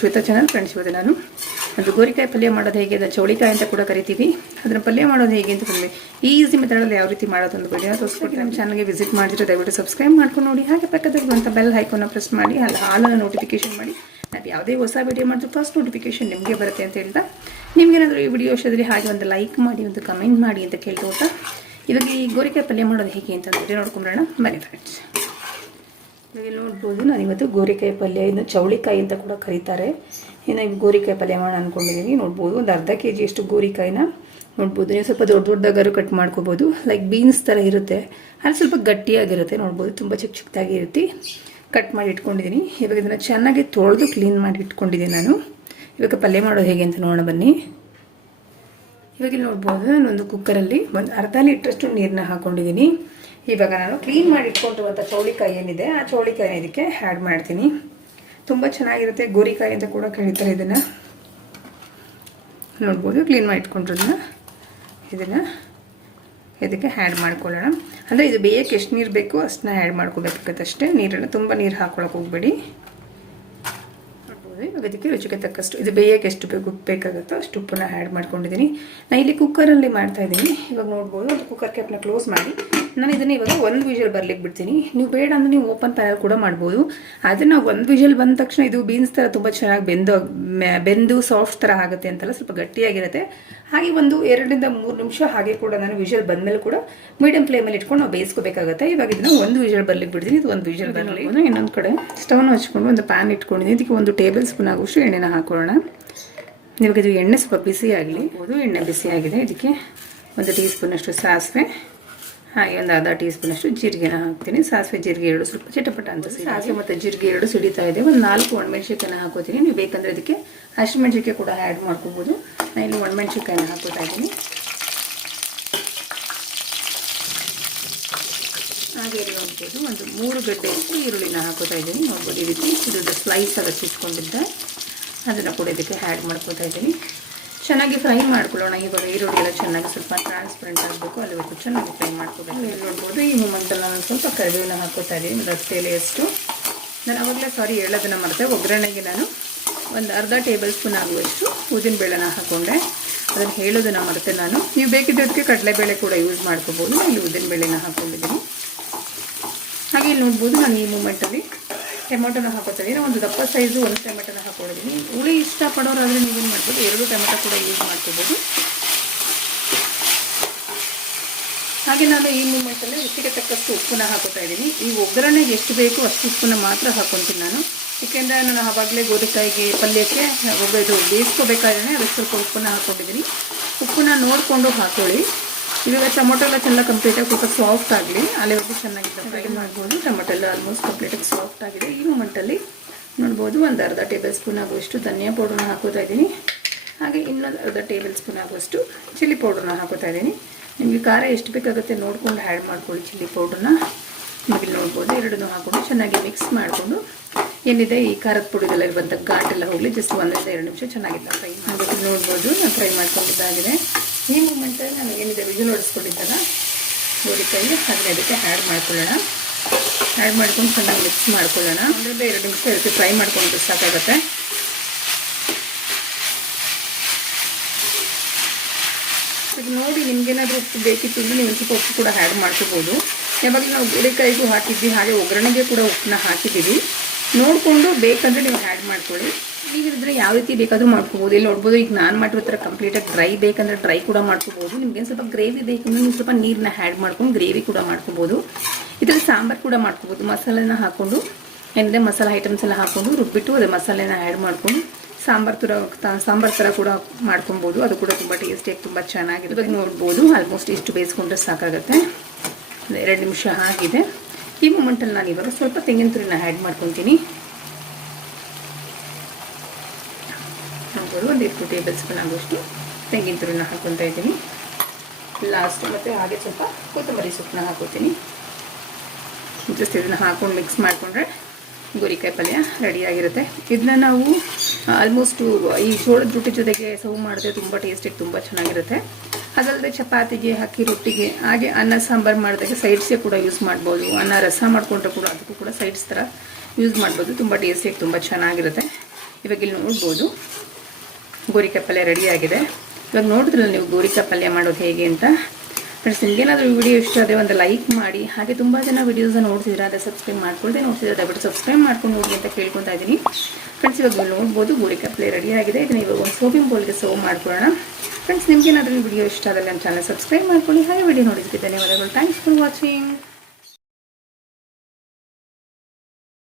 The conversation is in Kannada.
ಶ್ವೇತಾ ಚಾನಲ್. ಫ್ರೆಂಡ್ಸ್, ಇವತ್ತು ನಾನು ಒಂದು ಗೋರಿಕಾಯಿ ಪಲ್ಯ ಮಾಡೋದು ಹೇಗೆ, ಅದನ್ನು ಚೌಳಿಕಾಯಿ ಅಂತ ಕೂಡ ಕರಿತೀವಿ. ಅದನ್ನು ಪಲ್ಯ ಮಾಡೋದು ಹೇಗೆ ಅಂತ ಬಂದ್ವಿ ಈಸಿ ಮೆಥಡಲ್ಲಿ ಯಾವ ರೀತಿ ಮಾಡೋದು ಒಂದು ವಿಡಿಯೋ ತೋರಿಸ್ಕೊಟ್ಟು ನಮ್ಮ ಚಾನಲ್ಗೆ ವಿಸಿಟ್ ಮಾಡಿದ್ರೆ ದಯವಿಟ್ಟು ಸಬ್ಸ್ಕ್ರೈಬ್ ಮಾಡ್ಕೊಂಡು ನೋಡಿ. ಹಾಗೆ ಪಕ್ಕದಲ್ಲಿರುವಂಥ ಬೆಲ್ ಐಕಾನ್ನ ಪ್ರೆಸ್ ಮಾಡಿ, ಅಲ್ಲಿ ಹಾಲನ್ನು ನೋಟಿಫಿಕೇಶನ್ ಮಾಡಿ. ನಾವು ಯಾವುದೇ ಹೊಸ ವಿಡಿಯೋ ಮಾಡಿದ್ರು ಫಸ್ಟ್ ನೋಟಿಫಿಕೇಶನ್ ನಿಮಗೆ ಬರುತ್ತೆ ಅಂತ ಹೇಳ್ತಾ, ನಿಮಗೇನಾದರೂ ಈ ವಿಡಿಯೋ ಇಷ್ಟದಲ್ಲಿ ಹಾಗೆ ಒಂದು ಲೈಕ್ ಮಾಡಿ, ಒಂದು ಕಮೆಂಟ್ ಮಾಡಿ ಅಂತ ಕೇಳ್ಕೊತಾ ಇವಾಗ ಈ ಗೋರಿಕಾಯಿ ಪಲ್ಯ ಮಾಡೋದು ಹೇಗೆ ಅಂತ ವಿಡಿಯೋ ನೋಡ್ಕೊಂಡ್ರೋಣ ಬನ್ನಿ ಫ್ರೆಂಡ್ಸ್. ಇವಾಗ ನೋಡ್ಬೋದು, ನಾನಿವತ್ತು ಗೋರಿಕಾಯಿ ಪಲ್ಯ, ಇನ್ನು ಚೌಳಿಕಾಯಿ ಅಂತ ಕೂಡ ಕರೀತಾರೆ. ಇನ್ನು ಈ ಗೋರಿಕಾಯಿ ಪಲ್ಯ ಮಾಡೋಣ ಅಂದ್ಕೊಂಡಿದ್ದೀನಿ. ನೋಡ್ಬೋದು, ಒಂದು ಅರ್ಧ kg ಅಷ್ಟು ಗೋರಿಕಾಯಿನ ನೋಡ್ಬೋದು. ನೀವು ಸ್ವಲ್ಪ ದೊಡ್ಡದಾಗಾರು ಕಟ್ ಮಾಡ್ಕೋಬೋದು. ಲೈಕ್ ಬೀನ್ಸ್ ಥರ ಇರುತ್ತೆ, ಅಲ್ಲಿ ಸ್ವಲ್ಪ ಗಟ್ಟಿಯಾಗಿರುತ್ತೆ. ನೋಡ್ಬೋದು, ತುಂಬ ಚಿಕ್ಕದಾಗಿ ಇರುತ್ತೆ. ಕಟ್ ಮಾಡಿ ಇಟ್ಕೊಂಡಿದ್ದೀನಿ. ಇವಾಗ ಇದನ್ನು ಚೆನ್ನಾಗಿ ತೊಳೆದು ಕ್ಲೀನ್ ಮಾಡಿ ಇಟ್ಕೊಂಡಿದ್ದೀನಿ ನಾನು. ಇವಾಗ ಪಲ್ಯ ಮಾಡೋದು ಹೇಗೆ ಅಂತ ನೋಡೋಣ ಬನ್ನಿ. ಇವಾಗ ಇಲ್ಲಿ ನೋಡ್ಬೋದು, ನಾನೊಂದು ಕುಕ್ಕರಲ್ಲಿ ಒಂದು ಅರ್ಧ ಲೀಟ್ರಷ್ಟು ನೀರನ್ನ ಹಾಕ್ಕೊಂಡಿದ್ದೀನಿ. ಇವಾಗ ನಾನು ಕ್ಲೀನ್ ಮಾಡಿ ಇಟ್ಕೊಂಡಿರುವಂಥ ಚೌಳಿಕಾಯಿ ಏನಿದೆ, ಆ ಚೌಳಿಕಾಯಿನ ಇದಕ್ಕೆ ಆ್ಯಡ್ ಮಾಡ್ತೀನಿ. ತುಂಬ ಚೆನ್ನಾಗಿರುತ್ತೆ, ಗೋರಿಕಾಯಿ ಅಂತ ಕೂಡ ಕರೀತಾರೆ ಇದನ್ನು. ನೋಡ್ಬೋದು, ಕ್ಲೀನ್ ಮಾಡಿ ಇಟ್ಕೊಂಡಿರೋದನ್ನ ಇದನ್ನು ಇದಕ್ಕೆ ಆ್ಯಡ್ ಮಾಡ್ಕೊಳ್ಳೋಣ. ಅಂದರೆ ಇದು ಬೇಯಕ್ಕೆ ಎಷ್ಟು ನೀರು ಬೇಕೋ ಅಷ್ಟನ್ನ ಆ್ಯಡ್ ಮಾಡ್ಕೋಬೇಕಾಗತ್ತಷ್ಟೇ. ನೀರನ್ನು ತುಂಬ ನೀರು ಹಾಕ್ಕೊಳಕ್ಕೆ ಹೋಗ್ಬೇಡಿ. ನೋಡ್ಬೋದು, ಇವಾಗ ಇದಕ್ಕೆ ರುಚಿಗೆ ತಕ್ಕಷ್ಟು, ಇದು ಬೇಯಕ್ಕೆ ಎಷ್ಟು ಉಪ್ಪು ಬೇಕಾಗುತ್ತೋ ಅಷ್ಟು ಉಪ್ಪನ್ನ ಆ್ಯಡ್ ಮಾಡ್ಕೊಂಡಿದ್ದೀನಿ. ನಾನು ಇಲ್ಲಿ ಕುಕ್ಕರಲ್ಲಿ ಮಾಡ್ತಾ ಇದ್ದೀನಿ. ಇವಾಗ ನೋಡ್ಬೋದು, ಒಂದು ಕುಕ್ಕರ್ ಕ್ಯಾಪ್ನ ಕ್ಲೋಸ್ ಮಾಡಿ ನಾನು ಇದನ್ನು ಇವಾಗ ಒಂದು ವಿಷಲ್ ಬರ್ಲಿಕ್ಕೆ ಬಿಡ್ತೀನಿ. ನೀವು ಬೇಡ ಅಂದರೆ ನೀವು ಓಪನ್ ಪ್ಯಾನಲ್ಲಿ ಕೂಡ ಮಾಡ್ಬೋದು. ಅದನ್ನು ಒಂದು ವಿಷಲ್ ಬಂದ ತಕ್ಷಣ ಇದು ಬೀನ್ಸ್ ಥರ ತುಂಬ ಚೆನ್ನಾಗಿ ಬೆಂದು ಸಾಫ್ಟ್ ಥರ ಆಗುತ್ತೆ ಅಂತಲ್ಲ, ಸ್ವಲ್ಪ ಗಟ್ಟಿಯಾಗಿರುತ್ತೆ. ಹಾಗೆ ಒಂದು 2 ರಿಂದ 3 ನಿಮಿಷ ಹಾಗೆ ಕೂಡ ನಾನು ವಿಷಲ್ ಬಂದಮೇಲೆ ಕೂಡ ಮೀಡಿಯಂ ಫ್ಲೇಮಲ್ಲಿ ಇಟ್ಕೊಂಡು ನಾವು ಬೇಯಿಸ್ಕೋಬೇಕಾಗುತ್ತೆ. ಇವಾಗ ಇದನ್ನು ಒಂದು ವಿಷಲ್ ಬರ್ಲಿಕ್ಕೆ ಬಿಡ್ತೀನಿ. ಇದು ಒಂದು ವಿಷಲ್ ಬರಲಿ. ಇನ್ನೊಂದು ಕಡೆ ಸ್ಟವ್ನ ಹಚ್ಕೊಂಡು ಒಂದು ಪ್ಯಾನ್ ಇಟ್ಕೊಂಡಿದ್ದೀನಿ. ಇದಕ್ಕೆ 1 ಟೇಬಲ್ ಸ್ಪೂನ್ ಆಗುವಷ್ಟು ಎಣ್ಣೆನ ಹಾಕೊಳ್ಳೋಣ. ಇವಾಗ ಇದು ಎಣ್ಣೆ ಸ್ವಲ್ಪ ಬಿಸಿ ಆಗಲಿ. ಎಣ್ಣೆ ಬಿಸಿ ಆಗಿದೆ. ಇದಕ್ಕೆ 1 ಟೀ ಸ್ಪೂನಷ್ಟು ಸಾಸಿವೆ, ಹಾಗೆ ಒಂದು ಅರ್ಧ ಟೀ ಸ್ಪೂನಷ್ಟು ಜೀರಿಗೆನ ಹಾಕ್ತೀನಿ. ಸಾಸಿವೆ ಜೀರಿಗೆ ಎರಡು ಸ್ವಲ್ಪ ಚಿಟಪಟ ಅಂತ, ಸಾಸಿವೆ ಮತ್ತು ಜೀರಿಗೆ ಎರಡು ಸಿಡಿತಾ ಇದೆ. ಒಂದು 4 ಒಣಮೆಣಸಿಕಾಯಿನ ಹಾಕೋತೀನಿ. ನೀವು ಬೇಕಂದರೆ ಇದಕ್ಕೆ ಹಸಿಮೆಣಸಿಕಾಯಿ ಕೂಡ ಆ್ಯಡ್ ಮಾಡ್ಕೋಬೋದು. ನಾನು ಇಲ್ಲಿ ಒಣಮೆಣಸಿಕಾಯಿನ ಹಾಕೋತಾ ಇದ್ದೀನಿ. ಹಾಗೆ ಇಲ್ಲಿ ನೋಡ್ಬೋದು, ಒಂದು 3 ಗಡ್ಡೆಯಷ್ಟು ಈರುಳ್ಳಿನ ಹಾಕೋತಾ ಇದ್ದೀನಿ. ನೋಡ್ಬೋದು, ಈ ರೀತಿ ಇದು ಸ್ಲೈಸ್ ಆಗಿ ಹಚ್ಚಿಸ್ಕೊಂಡಿದ್ದೆ, ಅದನ್ನು ಕೂಡ ಇದಕ್ಕೆ ಆ್ಯಡ್ ಮಾಡ್ಕೋತಾ ಇದ್ದೀನಿ. ಚೆನ್ನಾಗಿ ಫ್ರೈ ಮಾಡ್ಕೊಳ್ಳೋಣ. ಇವಾಗ ಈರುಳ್ಳಿ ಎಲ್ಲ ಚೆನ್ನಾಗಿ ಸ್ವಲ್ಪ ಟ್ರಾನ್ಸ್ಪರೆಂಟ್ ಆಗಬೇಕು, ಅಲ್ಲಿವರೆಗೂ ಚೆನ್ನಾಗಿ ಫ್ರೈ ಮಾಡ್ಕೋಬೇಕು. ಇಲ್ಲಿ ನೋಡ್ಬೋದು, ಈ ಮೂಮೆಂಟಲ್ಲಿ ನಾನು ಸ್ವಲ್ಪ ಕರಿಬೇವನ್ನ ಹಾಕೋತಾ ಇದ್ದೀನಿ, ಒಂದು 10 ಎಲೆಯಷ್ಟು. ನಾನು ಆವಾಗಲೇ ಹೇಳೋದನ್ನು ಮರೆತೆ, ಒಗ್ಗರಣೆಗೆ ನಾನು ಒಂದು ಅರ್ಧ ಟೇಬಲ್ ಸ್ಪೂನ್ ಆಗುವಷ್ಟು ಉದ್ದಿನಬೇಳೆನ ಹಾಕ್ಕೊಂಡೆ. ಅದನ್ನು ಹೇಳೋದನ್ನು ಮರೆತೆ ನಾನು. ನೀವು ಬೇಕಿದ್ದಕ್ಕೆ ಕಡಲೆಬೇಳೆ ಕೂಡ ಯೂಸ್ ಮಾಡ್ಕೋಬೋದು. ಇಲ್ಲಿ ಉದ್ದಿನಬೇಳೆನ ಹಾಕ್ಕೊಂಡಿದ್ದೀನಿ. ಹಾಗೆ ಇಲ್ಲಿ ನೋಡ್ಬೋದು, ನಾನು ಈ ಮೂಮೆಂಟಲ್ಲಿ ಟೊಮೆಟೊನ ಹಾಕೋತಾ ಇದ್ದೀನಿ. ಒಂದು ದಪ್ಪ ಸೈಜು 1 ಟೊಮೆಟೊನ ಹಾಕೊಂಡಿದ್ದೀನಿ. ಹುಳಿ ಇಷ್ಟಪಡೋರಾದರೆ ನೀವೇನು ಮಾಡ್ಬೋದು, 2 ಟೊಮೆಟೊ ಕೂಡ ಯೂಸ್ ಮಾಡ್ಕೋಬೋದು. ಹಾಗೆ ನಾನು ಈ ಮೂಮೆಂಟಲ್ಲಿ ರುಚಿಗೆ ತಕ್ಕಷ್ಟು ಉಪ್ಪನ್ನ ಹಾಕೋತಾ ಇದ್ದೀನಿ. ಈ ಒಗ್ಗರಣೆಗೆ ಎಷ್ಟು ಬೇಕು ಅಷ್ಟು ಉಪ್ಪನ್ನ ಮಾತ್ರ ಹಾಕೊತೀನಿ ನಾನು. ಏಕೆಂದರೆ ನಾನು ಆವಾಗಲೇ ಗೋರಿಕಾಯಿಗೆ ಪಲ್ಯಕ್ಕೆ ಇದು ಬೇಯಿಸ್ಕೋಬೇಕಾದ್ರೆ ಅದಕ್ಕೆ ಸ್ವಲ್ಪ ಉಪ್ಪನ್ನ ಹಾಕ್ಕೊಂಡಿದ್ದೀನಿ. ಉಪ್ಪನ್ನ ನೋಡಿಕೊಂಡು ಹಾಕೊಳ್ಳಿ. ಇವಾಗ ಟೊಮೊಟೊ ಎಲ್ಲ ಚೆನ್ನಾಗಿ ಕಂಪ್ಲೀಟಾಗಿ ಸ್ವಲ್ಪ ಸಾಫ್ಟ್ ಆಗಲಿ, ಅಲ್ಲಿವರೆಗೂ ಚೆನ್ನಾಗಿ ಫ್ರೈ ಮಾಡ್ಬೋದು. ಟೊಮೊಟೊ ಎಲ್ಲ ಆಲ್ಮೋಸ್ಟ್ ಕಂಪ್ಲೀಟಾಗಿ ಸಾಫ್ಟ್ ಆಗಿದೆ. ಈ ಮೂಮೆಂಟಲ್ಲಿ ನೋಡ್ಬೋದು, ಒಂದು ಅರ್ಧ ಟೇಬಲ್ ಸ್ಪೂನ್ ಆಗುವಷ್ಟು ಧನಿಯಾ ಪೌಡ್ರನ್ನ ಹಾಕೋತಾ ಇದ್ದೀನಿ. ಹಾಗೆ ಇನ್ನೊಂದು ಅರ್ಧ ಟೇಬಲ್ ಸ್ಪೂನ್ ಆಗುವಷ್ಟು ಚಿಲ್ಲಿ ಪೌಡ್ರನ್ನ ಹಾಕೋತಾ ಇದ್ದೀನಿ. ನಿಮಗೆ ಖಾರ ಎಷ್ಟು ಬೇಕಾಗುತ್ತೆ ನೋಡ್ಕೊಂಡು ಆ್ಯಡ್ ಮಾಡ್ಕೊಳ್ಳಿ ಚಿಲ್ಲಿ ಪೌಡ್ರನ್ನ. ಇಲ್ಲಿ ನೋಡ್ಬೋದು, ಎರಡನ್ನೂ ಹಾಕ್ಕೊಂಡು ಚೆನ್ನಾಗಿ ಮಿಕ್ಸ್ ಮಾಡಿಕೊಂಡು ಏನಿದೆ ಈ ಖಾರದ ಪುಡಿದೆಲ್ಲ ಇರುವಂಥ ಘಾಟೆಲ್ಲ ಹೋಗಲಿ, ಜಸ್ಟ್ 1 ರಿಂದ 2 ನಿಮಿಷ ಚೆನ್ನಾಗಿಲ್ಲ ಫ್ರೈ ಮಾಡಬೇಕು. ನೋಡ್ಬೋದು, ನಾನು ಫ್ರೈ ಮಾಡ್ಕೊಂಡಿದ್ದಾಗಿದೆ. ಈ ಮೂಮೆಂಟಲ್ಲಿ ನಾನು ಏನಿದೆ ವಿಜಲ್ ಹೊಡಿಸ್ಕೊಂಡಿದ್ದಲ್ಲ ಗೋರಿಕಾಯಿ, ಅದನ್ನ ಅದಕ್ಕೆ ಆ್ಯಡ್ ಮಾಡ್ಕೊಳ್ಳೋಣ. ಆ್ಯಡ್ ಮಾಡ್ಕೊಂಡು ಚೆನ್ನಾಗಿ ಮಿಕ್ಸ್ ಮಾಡ್ಕೊಳ್ಳೋಣ. 1 ರಿಂದ 2 ನಿಮಿಷ ಇದಕ್ಕೆ ಫ್ರೈ ಮಾಡ್ಕೊಂಡ್ರೆ ಸಾಕಾಗುತ್ತೆ. ಈಗ ನೋಡಿ, ನಿಮ್ಗೇನಾದರೂ ಉಪ್ಪು ಬೇಕಿತ್ತು ಅಂದರೆ ನೀವು ಸ್ವಲ್ಪ ಉಪ್ಪು ಕೂಡ ಆ್ಯಡ್ ಮಾಡ್ಕೋಬೋದು. ಯಾವಾಗ ನಾವು ಗೋರಿಕಾಯಿಗೂ ಹಾಕಿದ್ವಿ, ಹಾಗೆ ಒಗ್ಗರಣೆಗೆ ಕೂಡ ಉಪ್ಪನ್ನ ಹಾಕಿದ್ದೀವಿ. ನೋಡಿಕೊಂಡು ಬೇಕಂದರೆ ನೀವು ಆ್ಯಡ್ ಮಾಡ್ಕೊಳ್ಳಿ. ನೀವಿದ್ರೆ ಯಾವ ರೀತಿ ಬೇಕಾದರೂ ಮಾಡ್ಕೋಬೋದು. ಇಲ್ಲಿ ನೋಡ್ಬೋದು, ಈಗ ನಾನು ಮಾಡಿರೋ ಥರ ಕಂಪ್ಲೀಟಾಗಿ ಡ್ರೈ ಬೇಕಂದರೆ ಡ್ರೈ ಕೂಡ ಮಾಡ್ಕೋಬೋದು. ನಿಮ್ಗೆ ಸ್ವಲ್ಪ ಗ್ರೇವಿ ಬೇಕಂದ್ರೆ ನೀವು ಸ್ವಲ್ಪ ನೀರನ್ನ ಆ್ಯಡ್ ಮಾಡ್ಕೊಂಡು ಗ್ರೇವಿ ಕೂಡ ಮಾಡ್ಕೋಬೋದು. ಇದರಲ್ಲಿ ಸಾಂಬಾರು ಕೂಡ ಮಾಡ್ಕೋಬೋದು. ಮಸಾಲೆನ ಹಾಕ್ಕೊಂಡು ಏನಿದೆ ಮಸಾಲೆ ಐಟಮ್ಸ್ ಎಲ್ಲ ಹಾಕ್ಕೊಂಡು ರುಬ್ಬಿಟ್ಟು ಅದೇ ಮಸಾಲೆನ ಆ್ಯಡ್ ಮಾಡ್ಕೊಂಡು ಸಾಂಬಾರು ಥರ ಕೂಡ ಮಾಡ್ಕೊಬೋದು. ಅದು ಕೂಡ ತುಂಬ ಟೇಸ್ಟಿಯಾಗಿ ತುಂಬ ಚೆನ್ನಾಗಿರುತ್ತೆ. ನೋಡ್ಬೋದು, ಆಲ್ಮೋಸ್ಟ್ ಇಷ್ಟು ಬೇಯಿಸ್ಕೊಂಡ್ರೆ ಸಾಕಾಗುತ್ತೆ. 2 ನಿಮಿಷ ಆಗಿದೆ. ಈ ಮೂಮೆಂಟಲ್ಲಿ ನಾನು ಇವಾಗ ಸ್ವಲ್ಪ ತೆಂಗಿನ ತುರಿನ ಆ್ಯಡ್ ಮಾಡ್ಕೊತೀನಿ. ನೋಡ್ಬೋದು, 1 ಟೇಬಲ್ ಸ್ಪೂನ್ ಆಗುವಷ್ಟು ತೆಂಗಿನ ತುರಿನ ಹಾಕ್ಕೊತಾ ಇದ್ದೀನಿ. ಲಾಸ್ಟ್ ಮತ್ತು ಹಾಗೆ ಸ್ವಲ್ಪ ಕೊತ್ತಂಬರಿ ಸೊಪ್ಪನ್ನ ಹಾಕೋತೀನಿ. ಜಸ್ಟ್ ಇದನ್ನು ಹಾಕ್ಕೊಂಡು ಮಿಕ್ಸ್ ಮಾಡಿಕೊಂಡ್ರೆ ಗೋರಿಕಾಯಿ ಪಲ್ಯ ರೆಡಿಯಾಗಿರುತ್ತೆ. ಇದನ್ನ ನಾವು ಆಲ್ಮೋಸ್ಟು ಈ ಜೋಳದ ರೊಟ್ಟಿ ಜೊತೆಗೆ ಸರ್ವ್ ಮಾಡಿದ್ರೆ ತುಂಬ ಟೇಸ್ಟಿಗೆ ತುಂಬ ಚೆನ್ನಾಗಿರುತ್ತೆ. ಅದಲ್ಲದೆ ಚಪಾತಿಗೆ ಹಾಕಿ ರೊಟ್ಟಿಗೆ, ಹಾಗೆ ಅನ್ನ ಸಾಂಬಾರು ಮಾಡಿದಾಗ ಸೈಡ್ಸ್ಗೆ ಕೂಡ ಯೂಸ್ ಮಾಡ್ಬೋದು. ಅನ್ನ ರಸ ಮಾಡಿಕೊಂಡ್ರೆ ಕೂಡ ಅದಕ್ಕೂ ಕೂಡ ಸೈಡ್ಸ್ ಥರ ಯೂಸ್ ಮಾಡ್ಬೋದು. ತುಂಬ ಟೇಸ್ಟಿಯಾಗಿ ತುಂಬ ಚೆನ್ನಾಗಿರುತ್ತೆ. ಇವಾಗ ಇಲ್ಲಿ ನೋಡ್ಬೋದು ಗೋರಿಕಾಯಿ ಪಲ್ಯ ರೆಡಿಯಾಗಿದೆ. ಇವಾಗ ನೋಡಿದ್ರಲ್ಲ ನೀವು ಗೋರಿಕಾಯಿ ಪಲ್ಯ ಮಾಡೋದು ಹೇಗೆ ಅಂತ. ಫ್ರೆಂಡ್ಸ್ ನಿಮಗೇನಾದರೂ ಈ ವಿಡಿಯೋ ಇಷ್ಟ ಆದರೆ ಒಂದು ಲೈಕ್ ಮಾಡಿ. ಹಾಗೆ ತುಂಬ ಜನ ವೀಡಿಯೋಸ್ನ ನೋಡ್ತಿದ್ರೆ ಅದೇ ಸಬ್ಸ್ಕ್ರೈಬ್ ಮಾಡ್ಕೊಳ್ದೆ ನೋಡ್ತಿದ್ರೆ ದಯವಿಟ್ಟು ಸಬ್ಸ್ಕ್ರೈಬ್ ಮಾಡ್ಕೊಂಡು ನೋಡಿ ಅಂತ ಕೇಳ್ಕೊತಾ ಇದ್ದೀನಿ. ಫ್ರೆಂಡ್ಸ್ ಇವಾಗ ನೋಡ್ಬೋದು ಗೋರಿಕಾಯಿ ಪಲ್ಯ ರೆಡಿಯಾಗಿದೆ. ಇದನ್ನು ಇವಾಗ ಒಂದು ಸೋಪಿಂಗ್ ಬೌಲ್ಗೆ ಸರ್ವ್ ಮಾಡ್ಕೊಳ್ಳೋಣ. ಫ್ರೆಂಡ್ಸ್ ನಿಮಗೇನಾದರೂ ಈ ವಿಡಿಯೋ ಇಷ್ಟ ಆದರೆ ನನ್ನ ಚಾನಲ್ ಸಬ್ಸ್ಕ್ರೈಬ್ ಮಾಡ್ಕೊಳ್ಳಿ. ಹಾಗೆ ವಿಡಿಯೋ ನೋಡಿದ್ದಕ್ಕೆ ಧನ್ಯವಾದಗಳು. Thanks for watching.